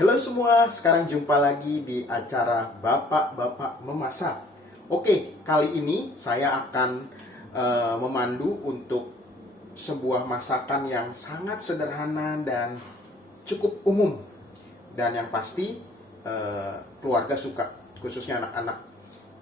Halo semua, sekarang jumpa lagi di acara Bapak-Bapak Memasak. Oke, kali ini saya akan memandu untuk sebuah masakan yang sangat sederhana dan cukup umum. Dan yang pasti keluarga suka, khususnya anak-anak.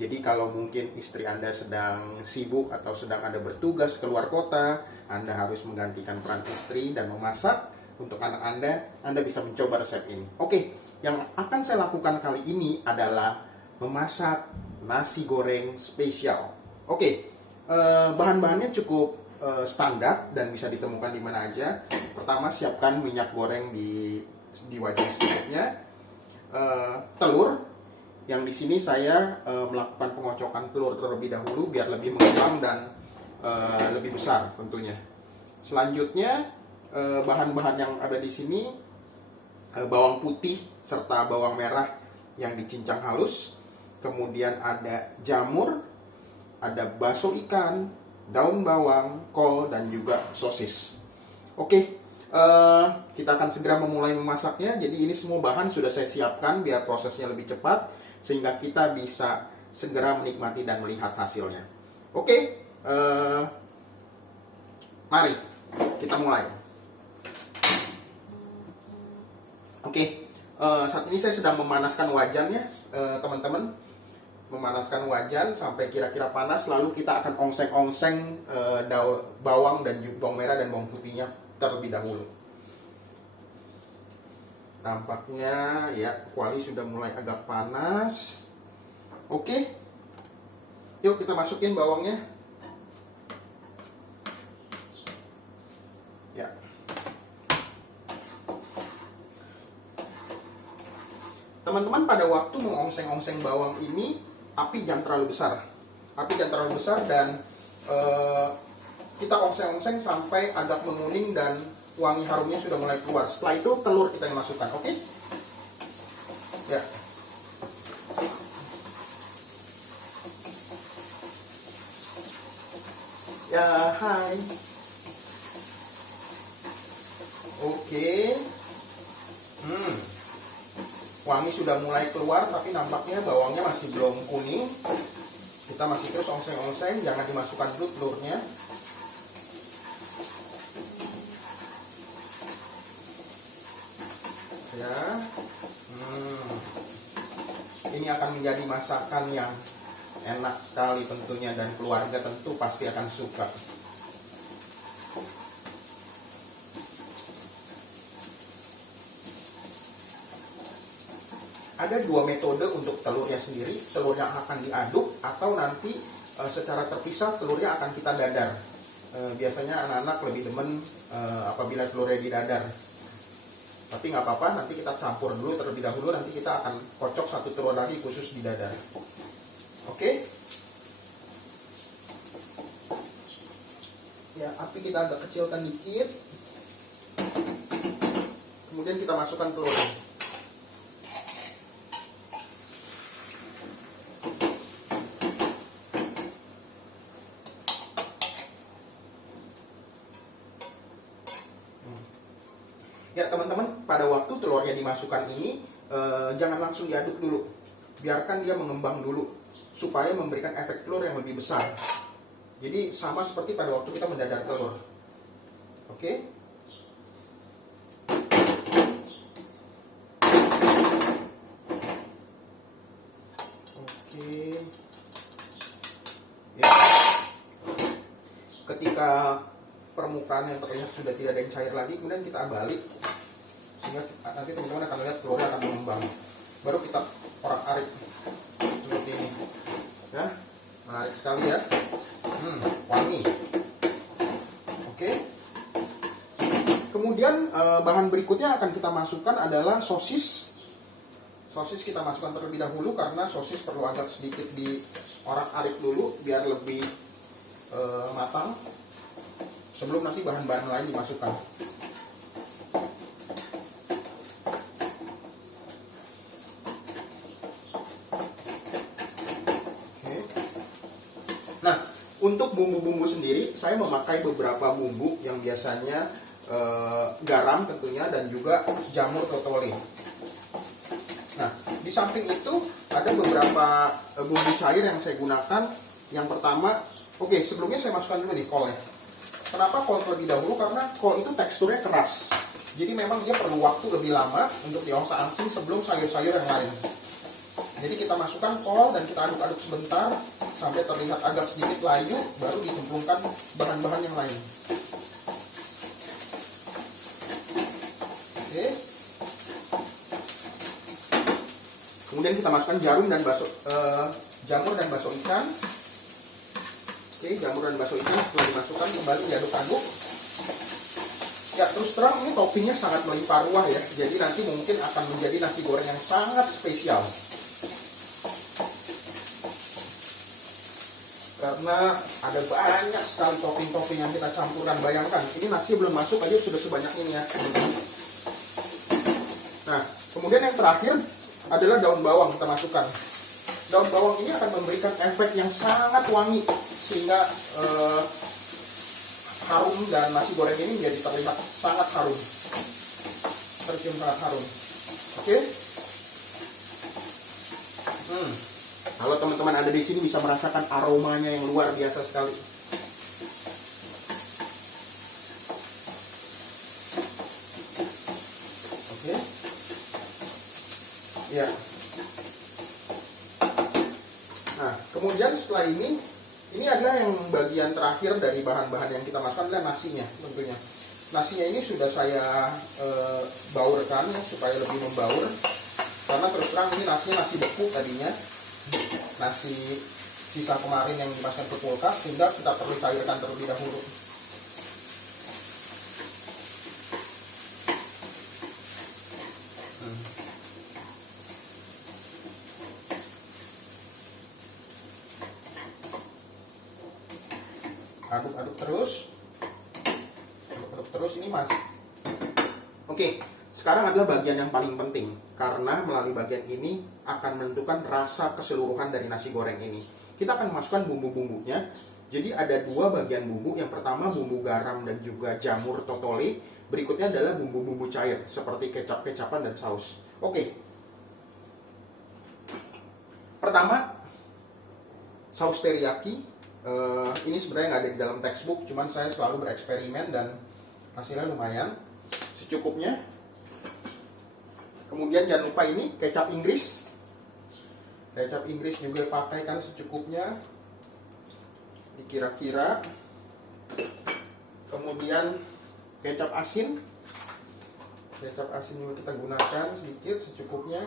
Jadi kalau mungkin istri Anda sedang sibuk atau sedang ada bertugas keluar kota, Anda harus menggantikan peran istri dan memasak untuk anak Anda bisa mencoba resep ini. Oke, yang akan saya lakukan kali ini adalah memasak nasi goreng spesial. Oke, bahan-bahannya cukup standar dan bisa ditemukan di mana aja. Pertama, siapkan minyak goreng di wajan secukupnya. Telur, yang di sini saya melakukan pengocokan telur terlebih dahulu biar lebih mengembang dan lebih besar tentunya. Selanjutnya bahan-bahan yang ada di sini bawang putih serta bawang merah yang dicincang halus, kemudian ada jamur, ada bakso ikan, daun bawang, kol, dan juga sosis. Oke, kita akan segera memulai memasaknya. Jadi ini semua bahan sudah saya siapkan biar prosesnya lebih cepat sehingga kita bisa segera menikmati dan melihat hasilnya. Oke, mari kita mulai. Oke, saat ini saya sedang memanaskan wajannya, teman-teman. Memanaskan wajan sampai kira-kira panas, lalu kita akan ongseng-ongseng bawang dan juga bawang merah dan bawang putihnya terlebih dahulu. Nampaknya ya kuali sudah mulai agak panas. Oke, yuk kita masukin bawangnya. Ya. Teman-teman, pada waktu mengongseng-ongseng bawang ini, api jangan terlalu besar. Api jangan terlalu besar dan kita ongseng-ongseng sampai agak menguning dan wangi harumnya sudah mulai keluar. Setelah itu telur kita yang masukkan, oke? Ya. Ya, hai. Oke. Wangi sudah mulai keluar, tapi nampaknya bawangnya masih belum kuning. Kita masih terus ongseng-ongseng, jangan dimasukkan dulu telurnya. Ya, ini akan menjadi masakan yang enak sekali tentunya dan keluarga tentu pasti akan suka. Ada dua metode untuk telurnya sendiri. Telurnya akan diaduk atau nanti secara terpisah telurnya akan kita dadar. Biasanya anak-anak lebih demen apabila telurnya didadar. Tapi nggak apa-apa, nanti kita campur dulu terlebih dahulu. Nanti kita akan kocok satu telur lagi khusus di dadar. Oke? Ya, api kita agak kecilkan dikit. Kemudian kita masukkan telurnya. Ya teman-teman, pada waktu telurnya dimasukkan ini jangan langsung diaduk dulu. Biarkan dia mengembang dulu supaya memberikan efek telur yang lebih besar. Jadi sama seperti pada waktu kita mendadar telur. Oke? Oke. Ya. Ketika permukaan yang terlihat sudah tidak ada yang cair lagi, kemudian kita balik sehingga nanti teman-teman akan lihat telurnya akan mengembang. Baru kita orak-arik seperti ini, ya, menarik sekali ya, wangi. Oke. Kemudian bahan berikutnya akan kita masukkan adalah sosis. Sosis kita masukkan terlebih dahulu karena sosis perlu agak sedikit diorak-arik dulu biar lebih matang. Sebelum nanti bahan-bahan lain dimasukkan. Oke. Nah, untuk bumbu-bumbu sendiri, saya memakai beberapa bumbu yang biasanya garam tentunya dan juga jamur totoli. Di samping itu ada beberapa bumbu cair yang saya gunakan. Yang pertama, oke, sebelumnya saya masukkan dulu nih kolnya. Kenapa kol terlebih dahulu? Karena kol itu teksturnya keras. Jadi memang dia perlu waktu lebih lama untuk diongsang asin sebelum sayur-sayur yang lain. Jadi kita masukkan kol dan kita aduk-aduk sebentar sampai terlihat agak sedikit layu, baru dicemplungkan bahan-bahan yang lain. Oke. Kemudian kita masukkan jamur dan bakso ikan. Oke, jamur dan bakso ikan setelah dimasukkan kembali diaduk-aduk. Ya, terus terang ini toppingnya sangat melimpah ruah ya. Jadi nanti mungkin akan menjadi nasi goreng yang sangat spesial. Karena ada banyak sekali topping-topping yang kita campurkan. Bayangkan, ini nasi belum masuk aja sudah sebanyak ini ya. Nah, kemudian yang terakhir adalah daun bawang kita masukkan. Daun bawang ini akan memberikan efek yang sangat wangi sehingga harum dan nasi goreng ini menjadi terlihat sangat harum, tercium sangat harum. Oke. Kalau teman-teman ada di sini bisa merasakan aromanya yang luar biasa sekali. Oke. Ya. Nah, kemudian setelah ini adalah yang bagian terakhir dari bahan-bahan yang kita masukkan adalah nasinya tentunya. Nasinya ini sudah saya baurkan ya, supaya lebih membaur. Karena terus terang ini nasinya nasi beku tadinya. Nasi sisa kemarin yang dimasukkan ke kulkas, sehingga kita perlu cairkan terlebih dahulu. Aduk-aduk terus. Aduk-aduk terus ini mas. Oke, sekarang adalah bagian yang paling penting. Karena melalui bagian ini akan menentukan rasa keseluruhan dari nasi goreng ini. Kita akan masukkan bumbu-bumbunya. Jadi ada dua bagian bumbu. Yang pertama bumbu garam dan juga jamur totole. Berikutnya adalah bumbu-bumbu cair seperti kecap-kecapan dan saus. Oke. Pertama, saus teriyaki. Ini sebenarnya nggak ada di dalam textbook, cuman saya selalu bereksperimen dan hasilnya lumayan. Secukupnya. Kemudian jangan lupa ini kecap Inggris. Kecap Inggris juga pakaikan secukupnya, dikira-kira. Kemudian kecap asin. Kecap asin juga kita gunakan sedikit secukupnya.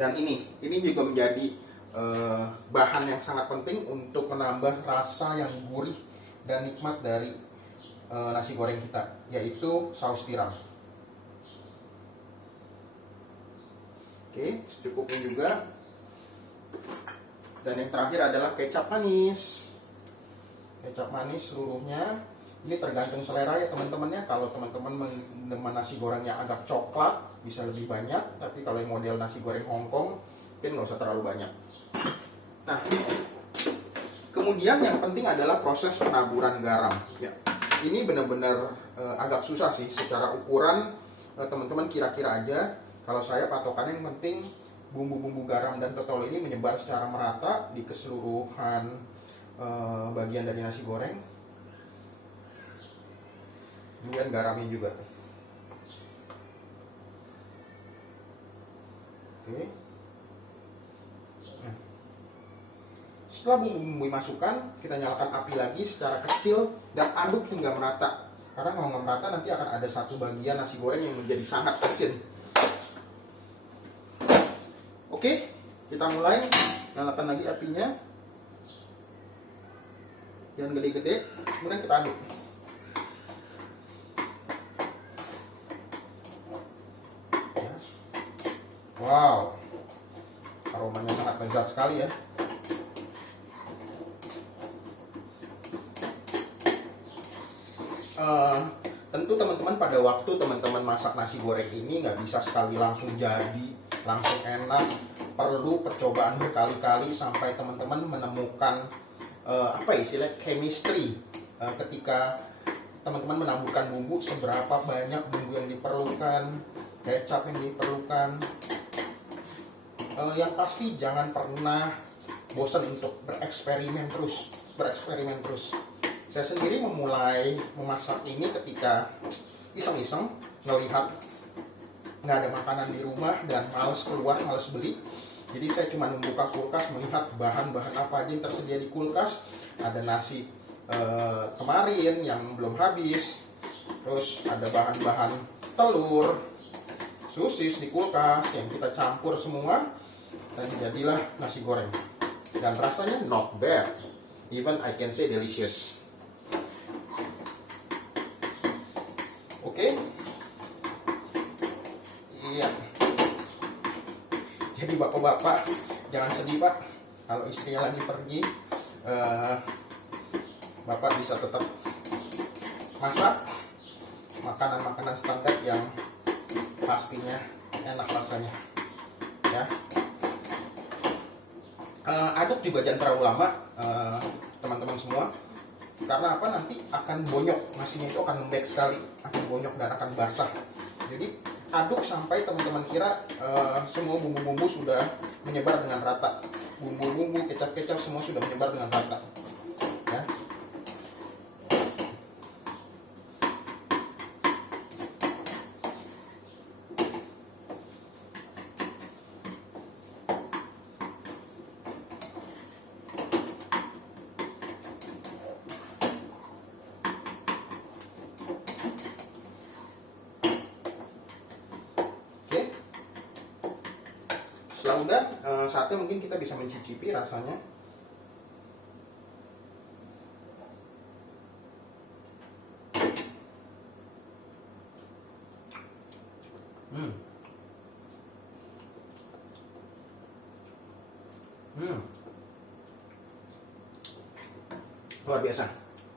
Dan ini juga menjadi bahan yang sangat penting untuk menambah rasa yang gurih dan nikmat dari nasi goreng kita, yaitu saus tiram. Oke, secukupnya juga. Dan yang terakhir adalah kecap manis. Kecap manis seluruhnya. Ini tergantung selera ya teman-temannya. Kalau teman-teman meneman nasi gorengnya agak coklat, bisa lebih banyak. Tapi kalau yang model nasi goreng Hongkong, mungkin nggak usah terlalu banyak. Nah, kemudian yang penting adalah proses penaburan garam. Ya, ini benar-benar agak susah sih. Secara ukuran, teman-teman kira-kira aja. Kalau saya patokannya yang penting bumbu-bumbu garam dan totol ini menyebar secara merata di keseluruhan bagian dari nasi goreng. Kemudian garamnya juga. Oke. Nah, setelah bumbu-bumbu dimasukkan, kita nyalakan api lagi secara kecil dan aduk hingga merata. Karena kalau nggak merata nanti akan ada satu bagian nasi goreng yang menjadi sangat asin. Oke, kita mulai. Nyalakan lagi apinya. Jangan gede-gede. Kemudian kita aduk. Wow, aromanya sangat lezat sekali ya. Tentu teman-teman pada waktu teman-teman masak nasi goreng ini nggak bisa sekali langsung jadi, langsung enak. Perlu percobaan berkali-kali sampai teman-teman menemukan apa istilah chemistry ketika teman-teman menaburkan bumbu seberapa banyak bumbu yang diperlukan, kecap yang diperlukan. Yang pasti jangan pernah bosan untuk bereksperimen terus. Saya sendiri memulai memasak ini ketika iseng-iseng ngelihat nggak ada makanan di rumah dan males keluar, males beli. Jadi saya cuma membuka kulkas, melihat bahan-bahan apa aja yang tersedia di kulkas. Ada nasi kemarin yang belum habis, terus ada bahan-bahan telur, sosis di kulkas yang kita campur semua, dan jadilah nasi goreng. Dan rasanya not bad, even I can say delicious. Oke. Iya. Jadi bapak-bapak jangan sedih pak, kalau istrinya lagi pergi, bapak bisa tetap masak makanan-makanan standar yang pastinya enak rasanya, ya. Aduk juga jangan terlalu lama, teman-teman semua, karena apa, nanti akan bonyok, nasinya itu akan lembek sekali, akan bonyok dan akan basah. Jadi aduk sampai teman-teman kira semua bumbu-bumbu sudah menyebar dengan rata, bumbu-bumbu, kecap-kecap semua sudah menyebar dengan rata, ya. Setelah udah, saatnya mungkin kita bisa mencicipi rasanya. Luar biasa,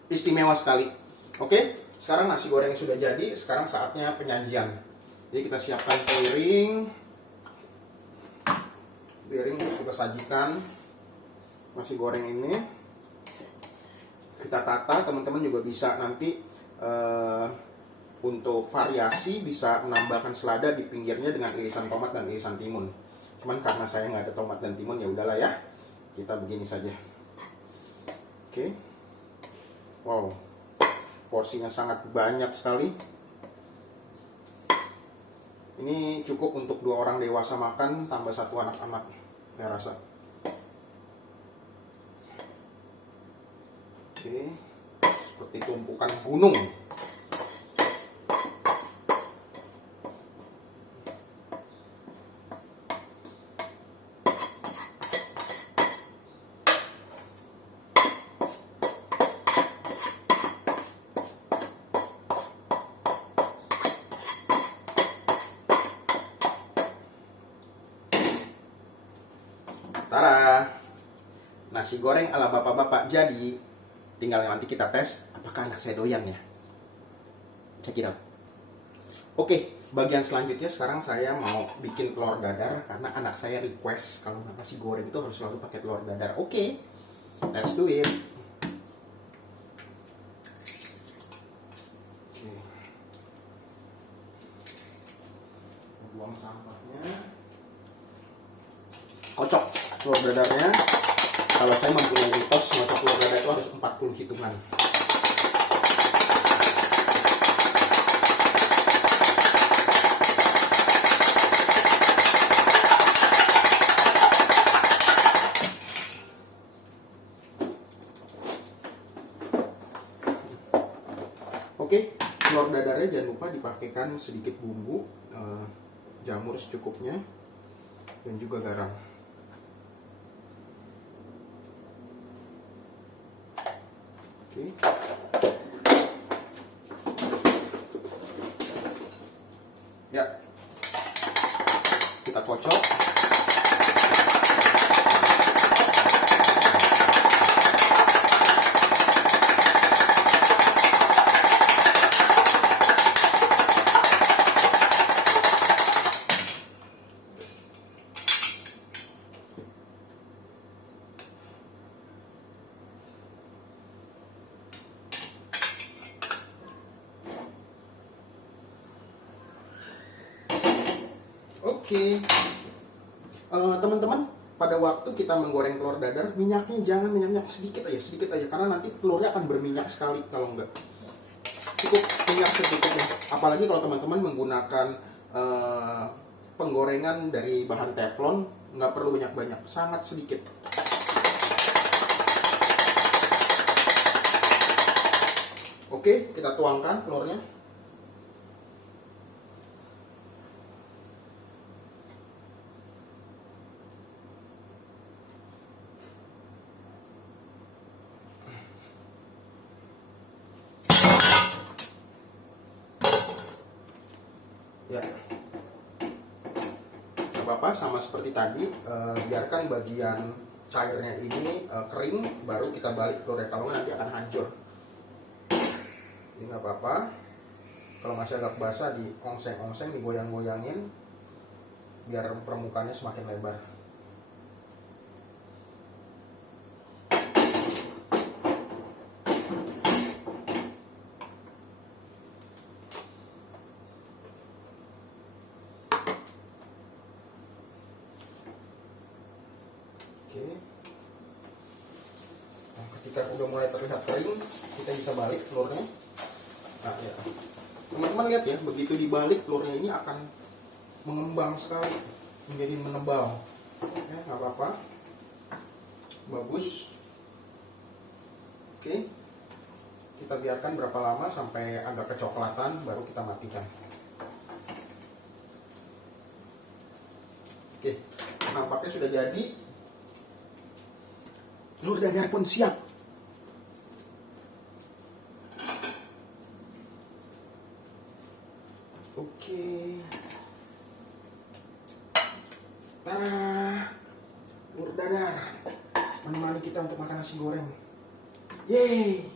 istimewa sekali. Oke, sekarang nasi goreng sudah jadi, sekarang saatnya penyajian. Jadi kita siapkan piring terus kita sajikan nasi goreng ini. Kita tata, teman-teman juga bisa nanti untuk variasi bisa menambahkan selada di pinggirnya dengan irisan tomat dan irisan timun. Cuman karena saya nggak ada tomat dan timun, ya udahlah ya, kita begini saja. Oke. Wow, porsinya sangat banyak sekali. Ini cukup untuk 2 orang dewasa makan tambah 1 anak-anak, saya rasa. Oke, seperti tumpukan gunung. Tara, nasi goreng ala bapak-bapak jadi. Tinggal nanti kita tes apakah anak saya doyan ya. Check it out. Oke, bagian selanjutnya sekarang saya mau bikin telur dadar karena anak saya request kalau nasi goreng itu harus selalu pakai telur dadar. Oke, let's do it. Oke. Buang sampahnya. Kocok telur dadarnya. Kalau saya mempunyai mitos, ngocok telur dadar itu harus 40 hitungan. Oke, telur dadarnya jangan lupa dipakaikan sedikit bumbu, jamur secukupnya, dan juga garam. Oke. Ya, kita kocok. Oke. Teman-teman, pada waktu kita menggoreng telur dadar, minyaknya jangan minyak sedikit aja, karena nanti telurnya akan berminyak sekali kalau enggak. Cukup minyak secukupnya. Apalagi kalau teman-teman menggunakan penggorengan dari bahan teflon, nggak perlu banyak-banyak, sangat sedikit. Oke, kita tuangkan telurnya. Ya, nggak apa-apa, sama seperti tadi, biarkan bagian cairnya ini kering, baru kita balik telurnya, kalau nggak nanti akan hancur. Ini nggak apa-apa, kalau masih agak basah di ongseng-ongseng, digoyang-goyangin biar permukaannya semakin lebar. Oke. Nah, ketika udah mulai terlihat kering, kita bisa balik telurnya. Nah, ya. Teman-teman lihat ya, begitu dibalik telurnya ini akan mengembang sekali, menjadi menebal. Ya, nggak apa-apa, bagus. Oke, kita biarkan berapa lama sampai agak kecoklatan, baru kita matikan. Oke, nampaknya sudah jadi. Telur dadar pun siap. Oke. Tada. Telur dadar menemani kita untuk makan nasi goreng. Yeay.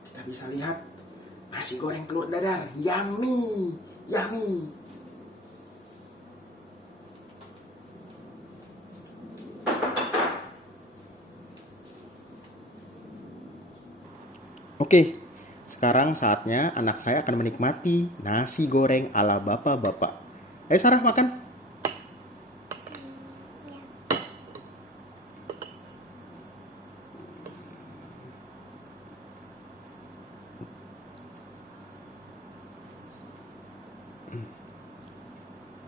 Kita bisa lihat nasi goreng telur dadar. Yummy. Yummy. Oke, sekarang saatnya anak saya akan menikmati nasi goreng ala bapak-bapak. Ayo Sarah, makan.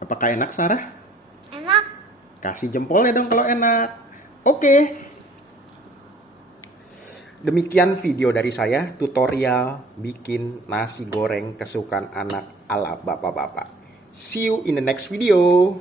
Apakah enak, Sarah? Enak. Kasih jempolnya dong kalau enak. Oke. Demikian video dari saya, tutorial bikin nasi goreng kesukaan anak ala bapak-bapak. See you in the next video.